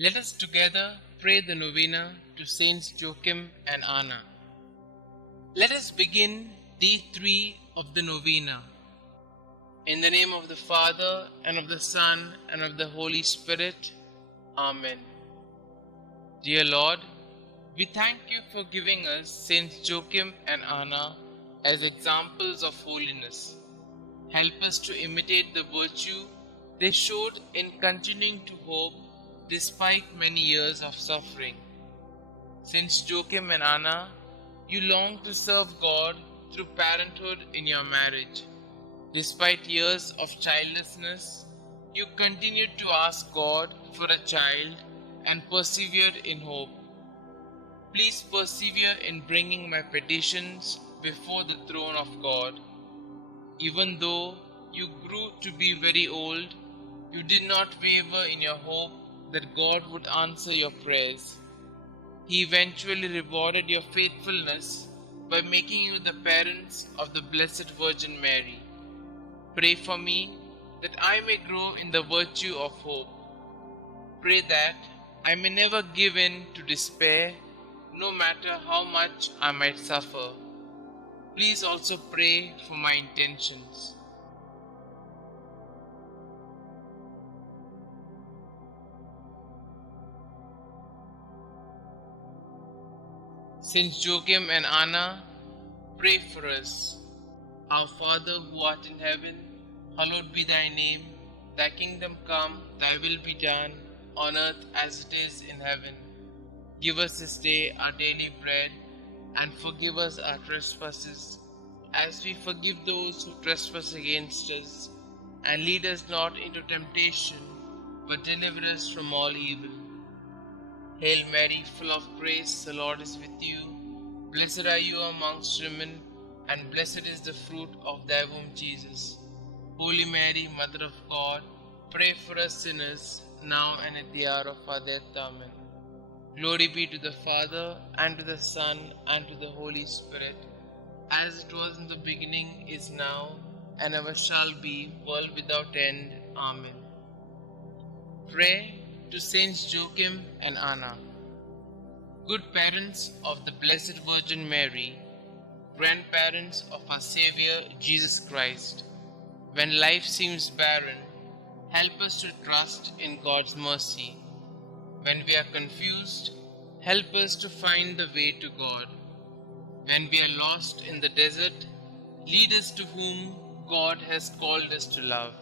Let us together pray the Novena to Saints Joachim and Anna. Let us begin day 3 of the Novena. In the name of the Father, and of the Son, and of the Holy Spirit. Amen. Dear Lord, we thank you for giving us Saints Joachim and Anna as examples of holiness. Help us to imitate the virtue they showed in continuing to hope despite many years of suffering. Saints Joachim and Anna, you long to serve God through parenthood in your marriage. Despite years of childlessness, you continued to ask God for a child and persevered in hope. Please persevere in bringing my petitions before the throne of God. Even though you grew to be very old, you did not waver in your hope that God would answer your prayers. He eventually rewarded your faithfulness by making you the parents of the Blessed Virgin Mary. Pray for me that I may grow in the virtue of hope. Pray that I may never give in to despair, no matter how much I might suffer. Please also pray for my intentions. Saints Joachim and Anna, pray for us. Our Father who art in heaven, hallowed be thy name. Thy kingdom come, thy will be done, on earth as it is in heaven. Give us this day our daily bread, and forgive us our trespasses, as we forgive those who trespass against us. And lead us not into temptation, but deliver us from all evil. Hail Mary, full of grace, the Lord is with you. Blessed are you amongst women, and blessed is the fruit of thy womb, Jesus. Holy Mary, Mother of God, pray for us sinners, now and at the hour of our death. Amen. Glory be to the Father, and to the Son, and to the Holy Spirit, as it was in the beginning, is now, and ever shall be, world without end. Amen. Pray to Saints Joachim and Anna. Good parents of the Blessed Virgin Mary, grandparents of our Xavier, Jesus Christ, when life seems barren, help us to trust in God's mercy. When we are confused, help us to find the way to God. When we are lost in the desert, lead us to whom God has called us to love.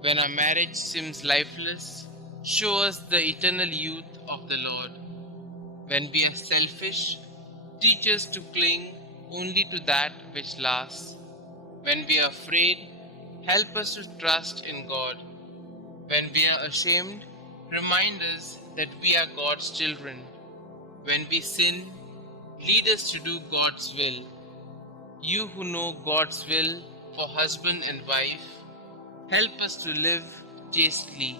When our marriage seems lifeless, show us the eternal youth of the Lord. When we are selfish, teach us to cling only to that which lasts. When we are afraid, help us to trust in God. When we are ashamed, remind us that we are God's children. When we sin, lead us to do God's will. You who know God's will for husband and wife, help us to live chastely.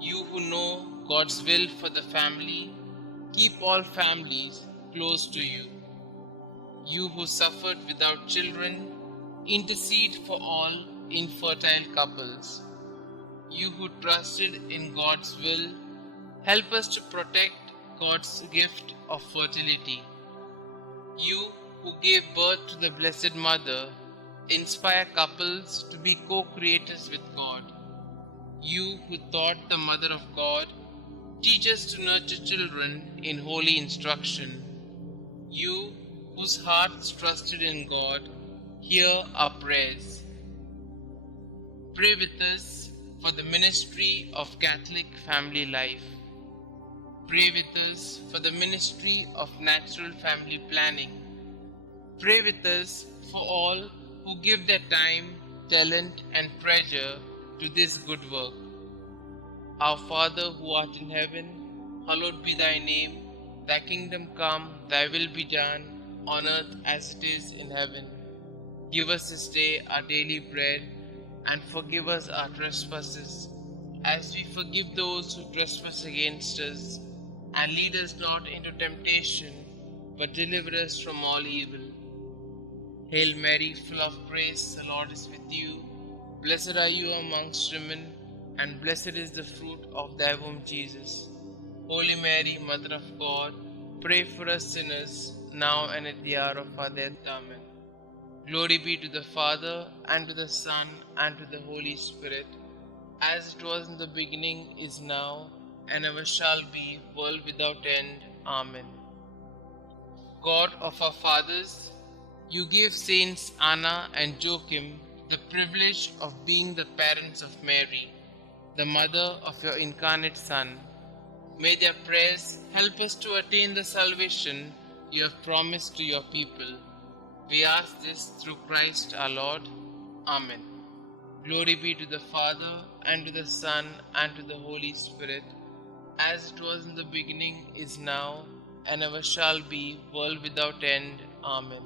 You who know God's will for the family, keep all families close to you. You who suffered without children, intercede for all infertile couples. You who trusted in God's will, help us to protect God's gift of fertility. You who gave birth to the Blessed Mother, inspire couples to be co-creators with God. You who taught the Mother of God, teach us to nurture children in holy instruction. You whose hearts trusted in God, hear our prayers. Pray with us for the ministry of Catholic family life. Pray with us for the ministry of natural family planning. Pray with us for all who give their time, talent, and treasure to this good work. Our Father who art in heaven, hallowed be thy name. Thy kingdom come, thy will be done, on earth as it is in heaven. Give us this day our daily bread, and forgive us our trespasses, as we forgive those who trespass against us. And lead us not into temptation, but deliver us from all evil. Hail Mary, full of grace, the Lord is with you. Blessed are you amongst women, and blessed is the fruit of thy womb, Jesus. Holy Mary, Mother of God, pray for us sinners, now and at the hour of our death. Amen. Glory be to the Father, and to the Son, and to the Holy Spirit, as it was in the beginning, is now, and ever shall be, world without end. Amen. God of our fathers, you gave Saints Anna and Joachim the privilege of being the parents of Mary, the mother of your incarnate Son. May their prayers help us to attain the salvation you have promised to your people. We ask this through Christ our Lord. Amen. Glory be to the Father, and to the Son, and to the Holy Spirit, as it was in the beginning, is now, and ever shall be, world without end. Amen.